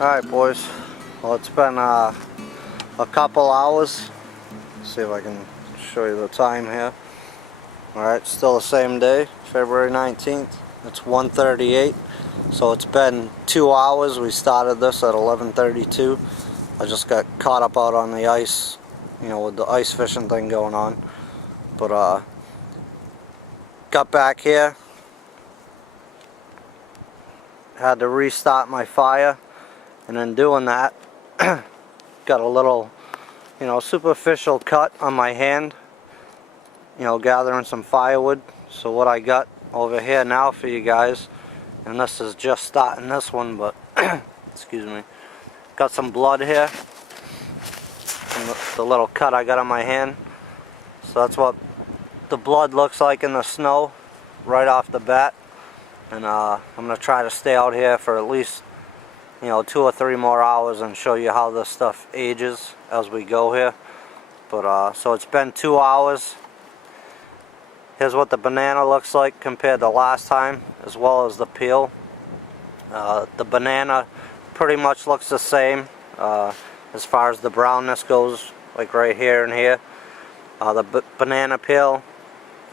Alright boys, well it's been a couple hours. Let's see if I can show you the time here. Alright, still the same day, February 19th. It's 1:38, so it's been 2 hours. We started this at 11:32. I just got caught up out on the ice, you know, with the ice fishing thing going on. But got back here, had to restart my fire. And in doing that, got a little, you know, superficial cut on my hand, you know, gathering some firewood. So what I got over here now for you guys, and this is just starting this one, but excuse me, got some blood here from the little cut I got on my hand. So that's what the blood looks like in the snow right off the bat. And I'm going to try to stay out here for at least, you know, 2 or 3 more hours and show you how this stuff ages as we go here. But so it's been 2 hours. Here's what the banana looks like compared to last time, as well as the peel. The banana pretty much looks the same as far as the brownness goes, like right here and here. The banana peel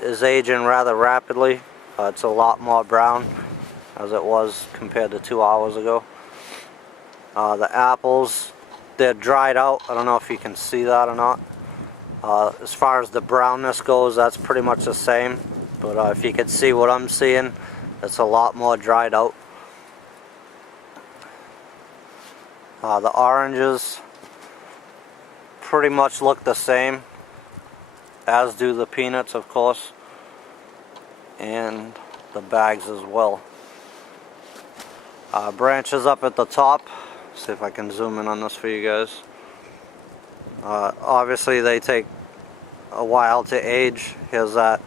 is aging rather rapidly. It's a lot more brown as it was compared to 2 hours ago. The apples, they're dried out. I don't know if you can see that or not. As far as the brownness goes, that's pretty much the same. But if you could see what I'm seeing, it's a lot more dried out. The oranges pretty much look the same, as do the peanuts, of course, and the bags as well. Branches up at the top. See if I can zoom in on this for you guys. Obviously they take a while to age. Here's that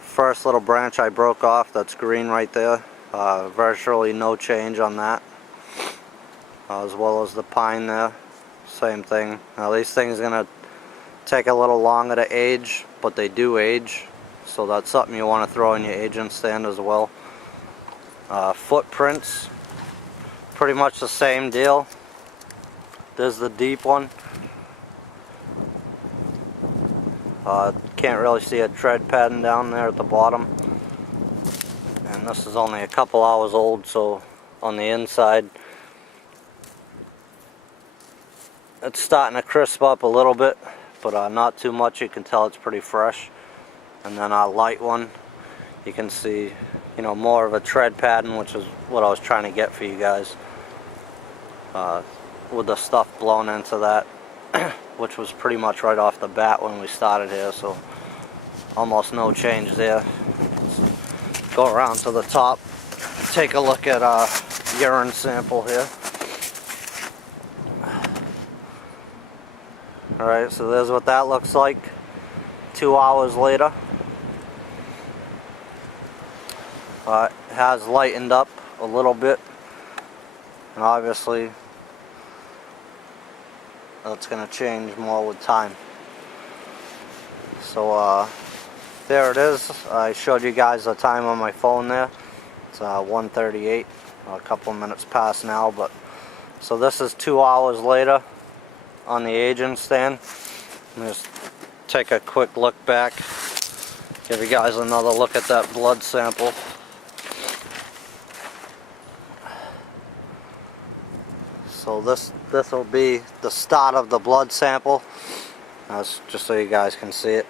first little branch I broke off, that's green right there. Virtually no change on that. As well as the pine there, same thing. Now these things are going to take a little longer to age, but they do age, so that's something you want to throw in your aging stand as well. Footprints, pretty much the same deal. There's the deep one. Can't really see a tread pattern down there at the bottom. And this is only a couple hours old, so on the inside it's starting to crisp up a little bit, but not too much. You can tell it's pretty fresh. And then our light one, you can see, you know, more of a tread pattern, which is what I was trying to get for you guys. With the stuff blown into that, which was pretty much right off the bat when we started here, so almost no change there. Let's go around to the top, take a look at our urine sample here. Alright, so there's what that looks like 2 hours later. It has lightened up a little bit, and obviously that's going to change more with time. So there it is. I showed you guys the time on my phone there. It's 1:38, a couple of minutes past now. But so this is 2 hours later on the aging stand. Let me just take a quick look back, give you guys another look at that blood sample. So this will be the start of the blood sample. That's just so you guys can see it.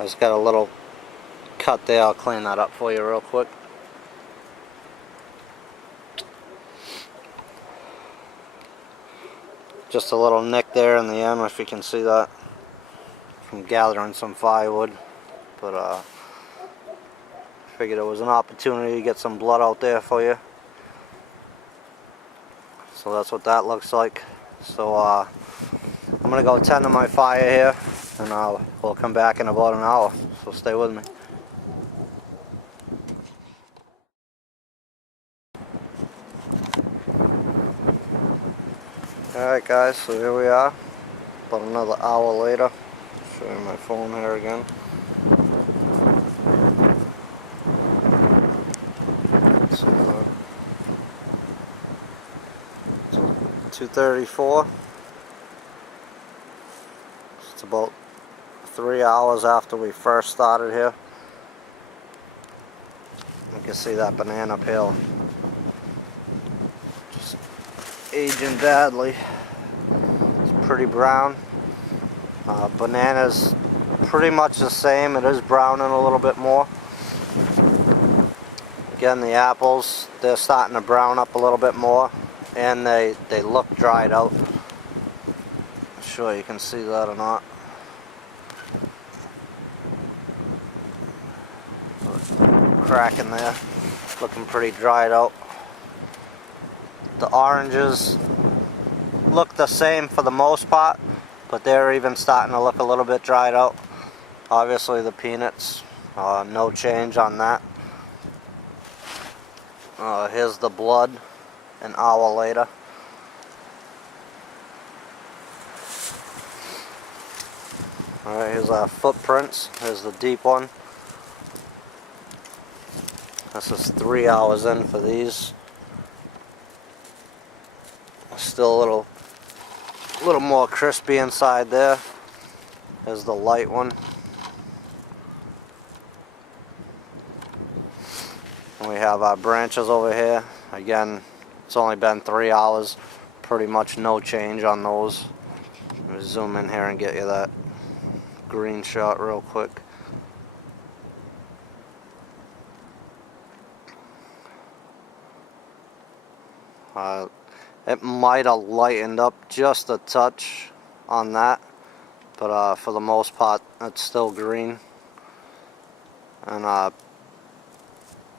I just got a little cut there. I'll clean that up for you real quick. Just a little nick there in the end, if you can see that, from gathering some firewood. But figured it was an opportunity to get some blood out there for you. So that's what that looks like. So I'm gonna go tend to my fire here, and we'll come back in about an hour. So stay with me. Alright guys, so here we are, about another hour later. Show you my phone here again. So 2:34. It's about 3 hours after we first started here. You can see that banana peel just aging badly. It's pretty brown. Banana's pretty much the same. It is browning a little bit more. Again, the apples, they're starting to brown up a little bit more, and they look dried out. Not sure you can see that or not. Crack in there, looking pretty dried out. The oranges look the same for the most part, but they're even starting to look a little bit dried out. Obviously the peanuts, no change on that. Here's the blood an hour later. Alright, here's our footprints. Here's the deep one. This is 3 hours in for these. Still a little more crispy inside there. There's the light one. And we have our branches over here. Again, it's only been 3 hours. Pretty much no change on those. Let me zoom in here and get you that green shot real quick. It might have lightened up just a touch on that, but for the most part it's still green. And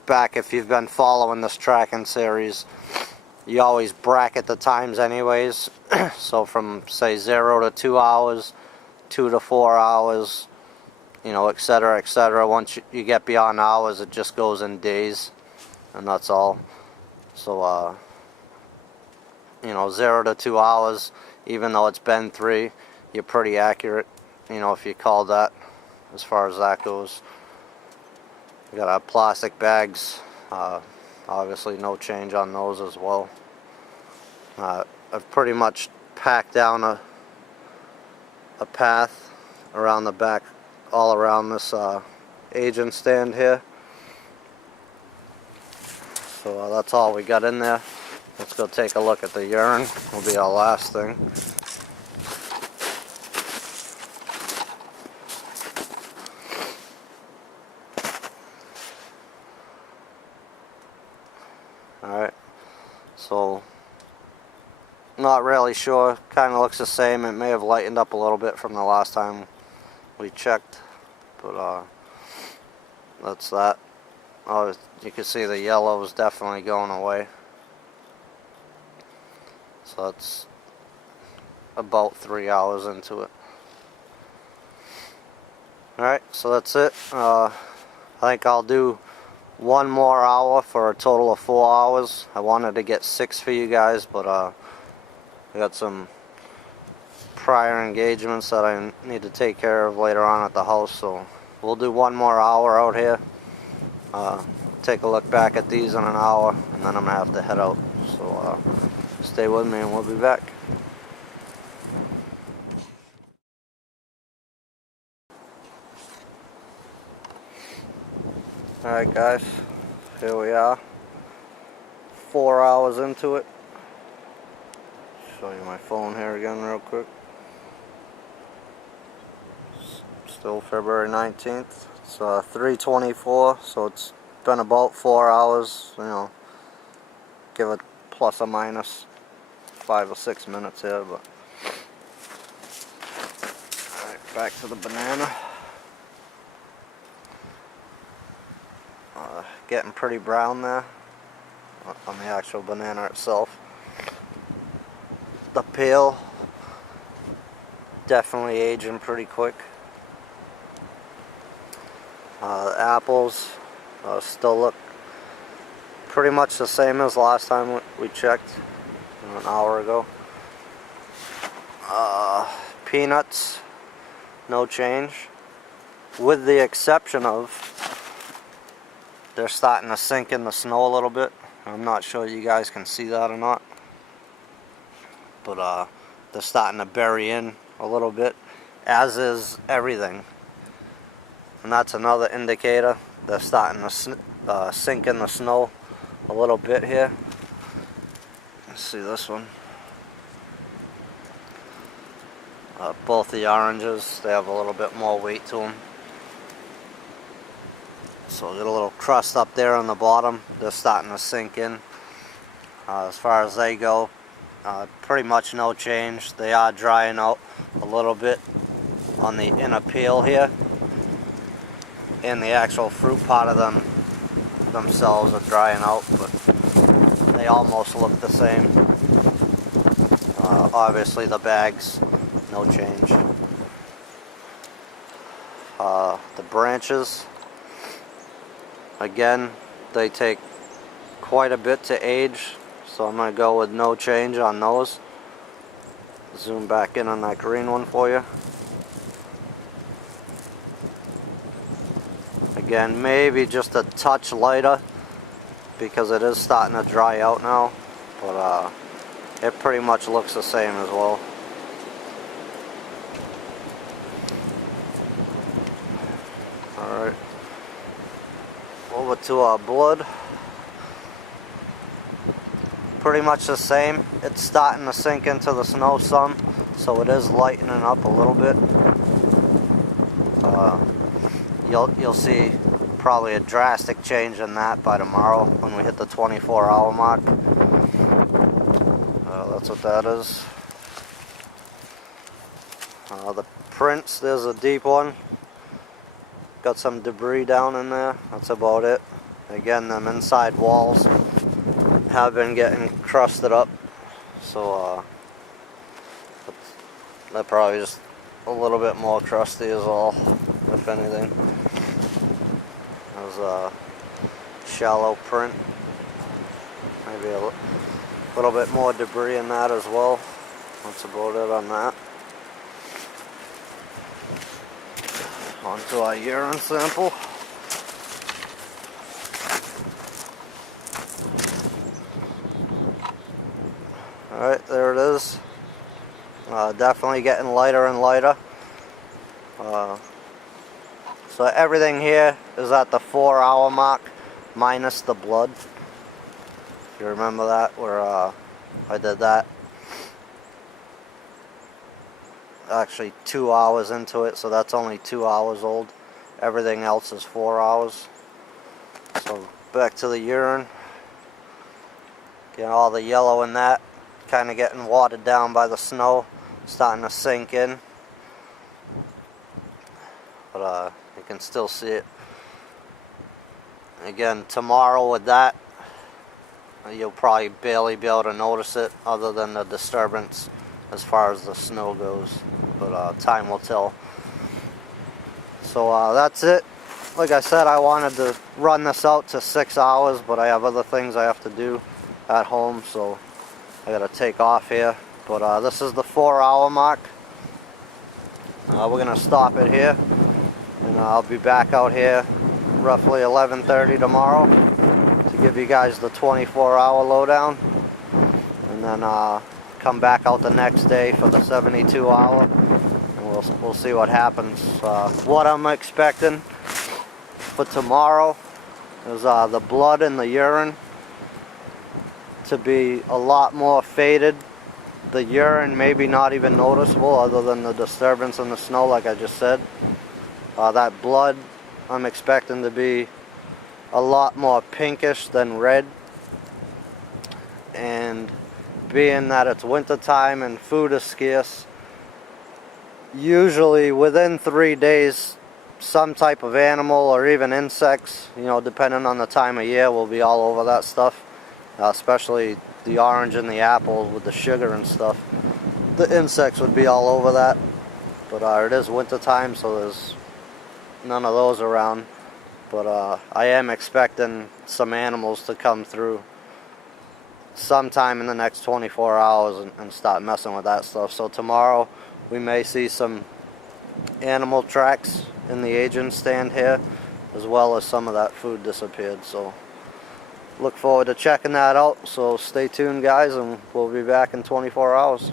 back, if you've been following this tracking series, you always bracket the times anyways. So from say 0 to 2 hours, 2 to 4 hours, you know, etc., etc. Once you get beyond hours, it just goes in days, and that's all. So you know, 0 to 2 hours, even though it's been 3, you're pretty accurate, you know, if you call that, as far as that goes. We got our plastic bags, obviously no change on those as well. I've pretty much packed down a path around the back, all around this agent stand here. So that's all we got in there. Let's go take a look at the urine. Will be our last thing. Alright, so not really sure. Kind of looks the same. It may have lightened up a little bit from the last time we checked, but that's that. Oh, you can see the yellow is definitely going away. So that's about 3 hours into it. Alright, so that's it. I think I'll do one more hour for a total of 4 hours. I wanted to get 6 for you guys, but I got some prior engagements that I need to take care of later on at the house, so we'll do one more hour out here. Take a look back at these in an hour, and then I'm gonna have to head out. So stay with me and we'll be back. Alright guys, here we are, 4 hours into it. Show you my phone here again real quick. Still February 19th. It's 3:24, so it's been about 4 hours, you know, give it plus or minus 5 or 6 minutes here, but alright, back to the banana. Getting pretty brown there on the actual banana itself. The peel definitely aging pretty quick. The apples still look pretty much the same as last time we checked, an hour ago. Peanuts, no change, with the exception of they're starting to sink in the snow a little bit. I'm not sure you guys can see that or not. but they're starting to bury in a little bit, as is everything. And that's another indicator. They're starting to sink in the snow a little bit here. Let's see this one. Both the oranges, they have a little bit more weight to them. So get a little crust up there on the bottom. They're starting to sink in. As far as they go, pretty much no change. They are drying out a little bit on the inner peel here. And the actual fruit part of them themselves are drying out, but they almost look the same. Obviously the bags, no change. The branches, again, they take quite a bit to age, so I'm going to go with no change on those. Zoom back in on that green one for you. Again, maybe just a touch lighter because it is starting to dry out now, but it pretty much looks the same as well. Alright, over to our blood. Pretty much the same. It's starting to sink into the snow some, so it is lightening up a little bit. You'll see probably a drastic change in that by tomorrow when we hit the 24-hour mark. That's what that is. The prints, there's a deep one. Got some debris down in there. That's about it. Again, them inside walls have been getting crusted up, so they're probably just a little bit more crusty is all, if anything. There's a shallow print, maybe a little bit more debris in that as well. That's about it on that. Onto our urine sample. Alright, there it is. Definitely getting lighter and lighter. So everything here is at the 4-hour mark, minus the blood. If you remember that, where I did that. Actually 2 hours into it, so that's only 2 hours old. Everything else is 4 hours. So back to the urine. Getting all the yellow in that, kind of getting watered down by the snow, starting to sink in. But you can still see it. Again, tomorrow with that, you'll probably barely be able to notice it other than the disturbance as far as the snow goes. But time will tell. So that's it. Like I said, I wanted to run this out to 6 hours, but I have other things I have to do at home, so I gotta take off here. But this is the 4-hour mark. We're gonna stop it here, and I'll be back out here roughly 11:30 tomorrow to give you guys the 24-hour lowdown, and then come back out the next day for the 72-hour, and we'll see what happens. What I'm expecting for tomorrow is the blood and the urine to be a lot more faded. The urine maybe not even noticeable other than the disturbance in the snow, like I just said. That blood I'm expecting to be a lot more pinkish than red. And being that it's winter time and food is scarce, usually within 3 days some type of animal or even insects, you know, depending on the time of year, will be all over that stuff. Especially the orange and the apple with the sugar and stuff. The insects would be all over that. But it is winter time, so there's none of those around. But I am expecting some animals to come through sometime in the next 24 hours and start messing with that stuff. So tomorrow we may see some animal tracks in the agent stand here, as well as some of that food disappeared. So look forward to checking that out. So stay tuned, guys, and we'll be back in 24 hours.